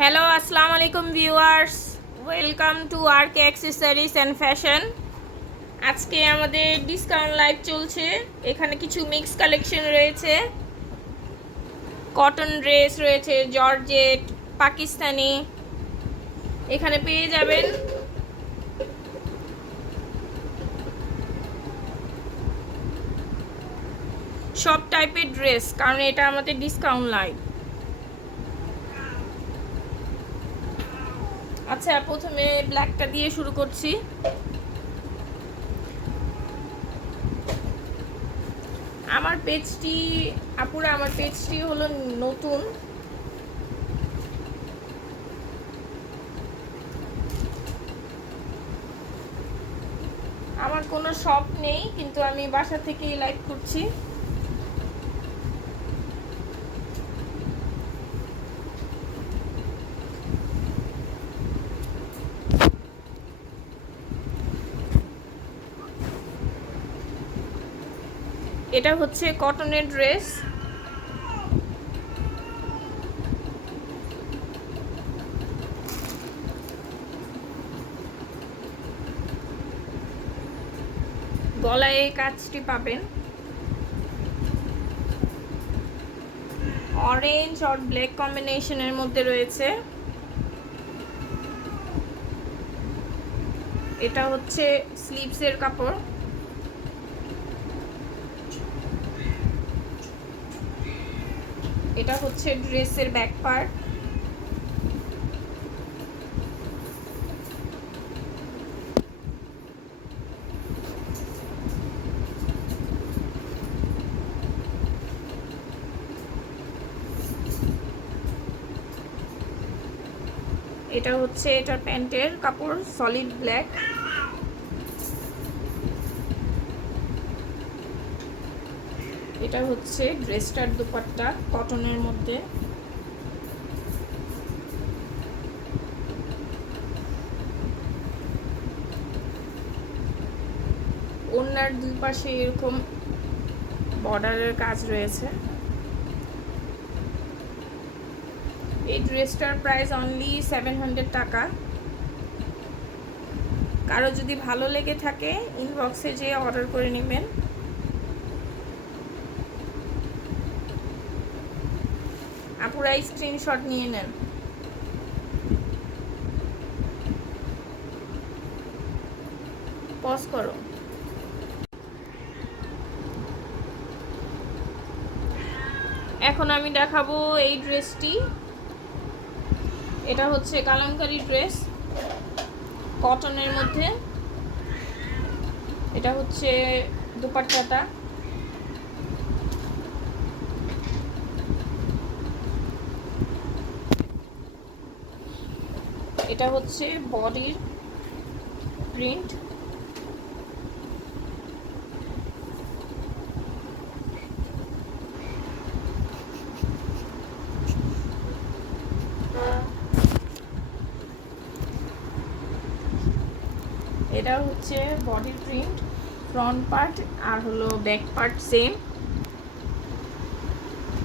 Hello, আসসালামু আলাইকুম viewers. Welcome to Ark accessories and fashion. আজকে আমাদের ডিসকাউন্ট লাইভ চলছে। এখানে কিছু মিক্স কালেকশন রয়েছে, কটন ড্রেস রয়েছে, জর্জেট, পাকিস্তানি। এখানে পেয়ে যাবেন সব টাইপের ড্রেস, কারণ এটা আমাদের ডিসকাউন্ট লাইভ। আচ্ছা, প্রথমে ব্ল্যাকটা দিয়ে শুরু করছি। আমার পেজটি হলো নতুন। আমার কোনো শপ নেই, কিন্তু আমি বাসা থেকেই লাইভ করছি। এটা হচ্ছে কটনের ড্রেস। গলায় এই কাজটি পাবেন। অরেঞ্জ আর ব্ল্যাক কম্বিনেশনের মধ্যে রয়েছে। এটা হচ্ছে স্লিভসের কাপড়। এটা হচ্ছে ড্রেসের ব্যাক পার্ট। এটা হচ্ছে এটার প্যান্টের কাপড়, সলিড ব্ল্যাক। এটা হচ্ছে ড্রেসটার দুপাট্টা, কটনের মধ্যে। ওড়নার দুই পাশে এরকম বর্ডারের কাজ রয়েছে। এই ড্রেসটার প্রাইস অনলি 700 টাকা। কারো যদি ভালো লেগে থাকে ইনবক্সে যেয়ে অর্ডার করে নেবেন। আপুরা স্ক্রিনশট নিয়ে নেন। পজ করো। এখন আমি দেখাবো এই ড্রেসটি। এটা হচ্ছে কালামকারী ড্রেস, কটনের মধ্যে। এটা হচ্ছে দুপাট্টাটা। এটা হচ্ছে বডির প্রিন্ট। এটা হচ্ছে বডির প্রিন্ট, ফ্রন্ট পার্ট আর হলো ব্যাক পার্ট সেম।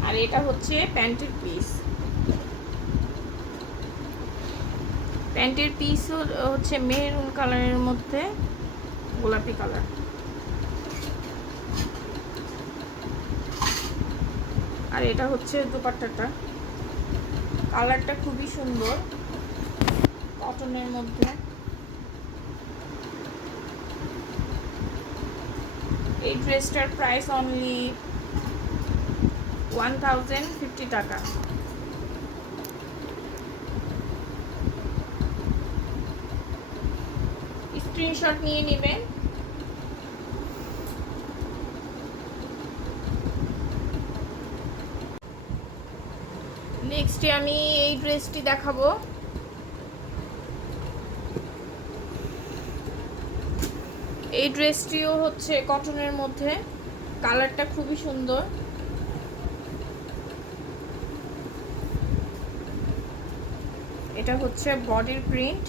আর এটা হচ্ছে প্যান্টের পিস। প্যান্টের পিস হচ্ছে মেরুন কালারের মধ্যে গোলাপি কালার। আর এটা হচ্ছে দুপাট্টাটা। কালারটা খুবই সুন্দর, কটনের মধ্যে। এই ড্রেসটার প্রাইস অনলি 1050 টাকা। স্ক্রিনশট নিয়ে নেবেন। নেক্সটে আমি এই ড্রেসটি দেখাবো। এই ড্রেসটিও হচ্ছে কটনের মধ্যে। কালারটা খুবই সুন্দর। এটা হচ্ছে বডির প্রিন্ট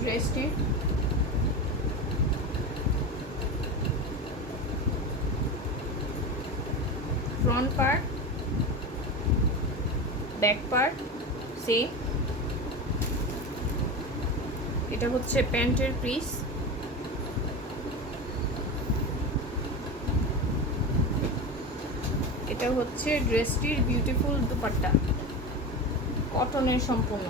ড্রেসটি। Front part, back part. Same. এটা হচ্ছে প্যান্টের পিস। এটা হচ্ছে ড্রেসটির বিউটিফুল দুপাট্টা, কটনের সম্পূর্ণ।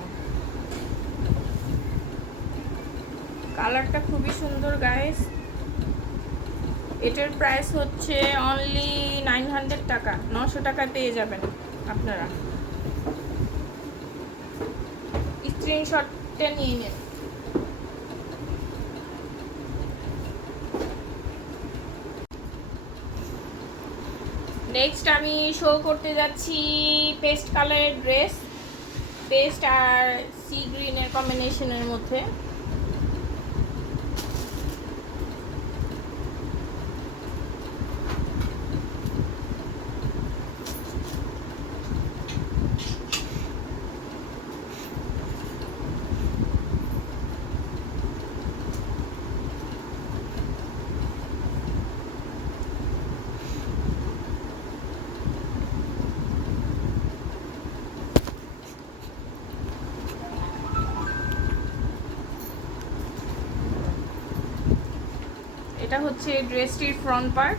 কালারটা খুবই সুন্দর গাইস। এটার প্রাইস হচ্ছে অনলি 900 টাকা, 900 টাকা পেয়ে যাবেন আপনারা। স্ক্রিনশটটা নিয়ে নেন। নেক্সট আমি শো করতে যাচ্ছি পেস্ট কালারের ড্রেস, পেস্ট আর সি গ্রিনের কম্বিনেশনের মধ্যে। এটা হচ্ছে ড্রেসটির ফ্রন্ট পার্ট,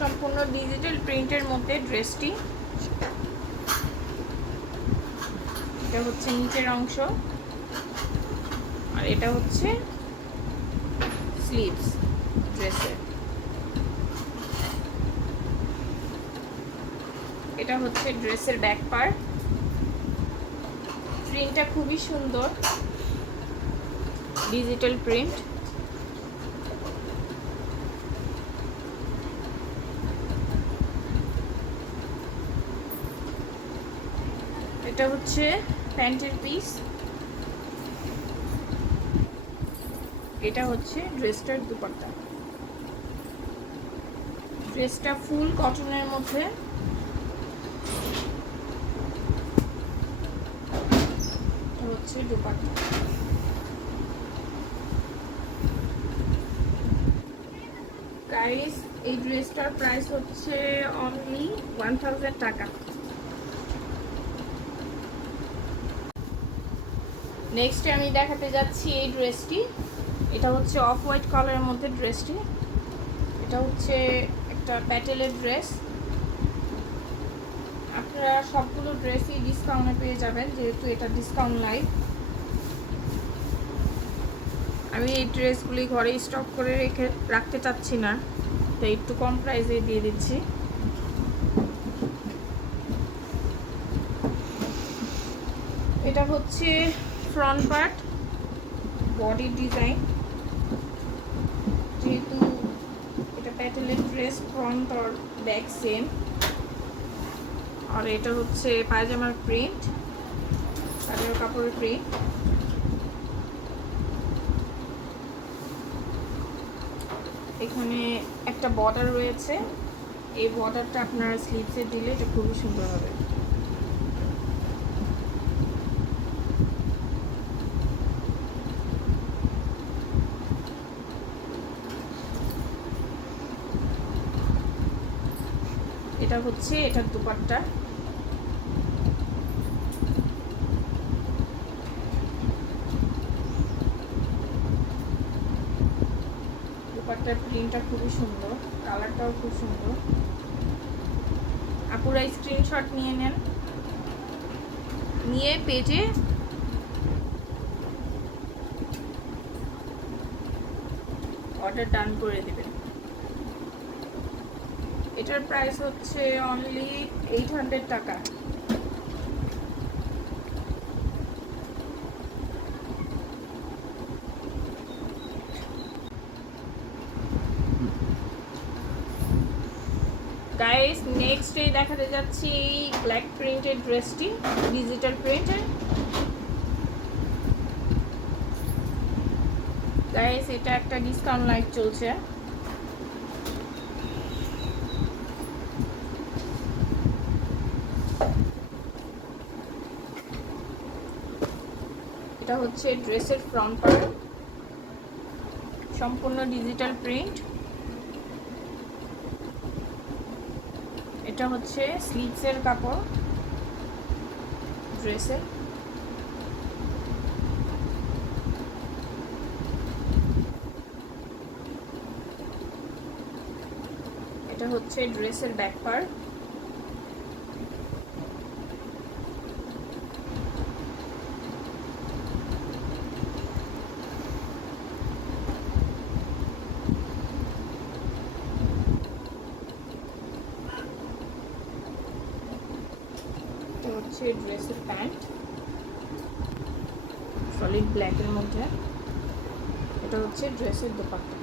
সম্পূর্ণ ডিজিটাল প্রিন্টের মধ্যে ড্রেসটি। এটা হচ্ছে নিচের অংশ, আর এটা হচ্ছে স্লিভস ড্রেসের। এটা হচ্ছে ড্রেসের ব্যাক পার্ট। প্রিন্টটা খুবই সুন্দর, ডিজিটাল প্রিন্ট। এটা হচ্ছে প্যান্টের পিস। এটা হচ্ছে ড্রেসটার দুপাট্টা। ড্রেসটা ফুল কটনের মধ্যে। এটা হচ্ছে দুপাট্টা। গাইস, এই ড্রেসটার প্রাইস হচ্ছে অনলি 1000 টাকা। নেক্সট আমি দেখাতে যাচ্ছি এই ড্রেসটি। এটা হচ্ছে অফ হোয়াইট কালারের মধ্যে ড্রেসটি। এটা হচ্ছে একটা প্যাটেলের ড্রেস। আপনারা সবগুলো ড্রেসই ডিসকাউন্টে পেয়ে যাবেন, যেহেতু এটা ডিসকাউন্ট লাইভ। আমি এই ড্রেসগুলি ঘরে স্টক করে রাখতে চাচ্ছি না, তাই একটু কম প্রাইসে দিয়ে দিচ্ছি। এটা হচ্ছে ফ্রন্ট পার্ট, বডি ডিজাইন। যেহেতু এটা প্যাটেলের ড্রেস, ফ্রন্ট আর ব্যাক সেম। আর এটা হচ্ছে পায়জামার প্রিন্ট, পায়জামার কাপড়ের প্রিন্ট। এখানে একটা বর্ডার রয়েছে, এই বর্ডারটা আপনারা স্লিভসে দিলে এটা খুবই সুন্দর হবে। এটা হচ্ছে এটার দুপাট্টা। দুপাট্টার প্রিন্টটা খুবই সুন্দর, কালারটাও খুব সুন্দর। আপুরা স্ক্রিনশট নিয়ে নেন, নিয়ে পেজে অর্ডার ডান করে দেবেন। এটার প্রাইস হচ্ছে অনলি 800 টাকা। গাইস, নেক্সট দেখাতে যাচ্ছি ব্ল্যাক প্রিন্টের ড্রেসটি, ডিজিটাল প্রিন্টের। গাইস, এটা একটা ডিসকাউন্ট লাইভ চলছে। এটা হচ্ছে ড্রেসের ফ্রন্ট পার্ট, সম্পূর্ণ ডিজিটাল প্রিন্ট। এটা হচ্ছে স্লিভসের কাপড়, ড্রেসের। এটা হচ্ছে ড্রেসের ব্যাক পার্ট। এটা হচ্ছে ড্রেসের প্যান্ট, সলিড ব্ল্যাকের মধ্যে। এটা হচ্ছে ড্রেসের দোপাট্টা।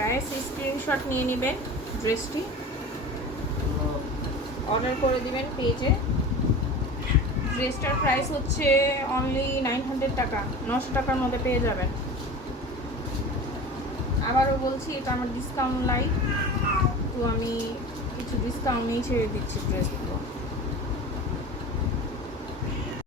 গাইস স্ক্রিনশট নিয়ে নেবেন, ড্রেসটি অর্ডার করে দিবেন পেজে। ড্রেসটার প্রাইস হচ্ছে অনলি 900 টাকা, 900 টাকার মধ্যে পেয়ে যাবেন। আবারও বলছি এটা আমার ডিসকাউন্ট লাইভ, তো আমি কিছু ডিসকাউন্ট নিয়ে ছেড়ে দিচ্ছি ড্রেসগুলো।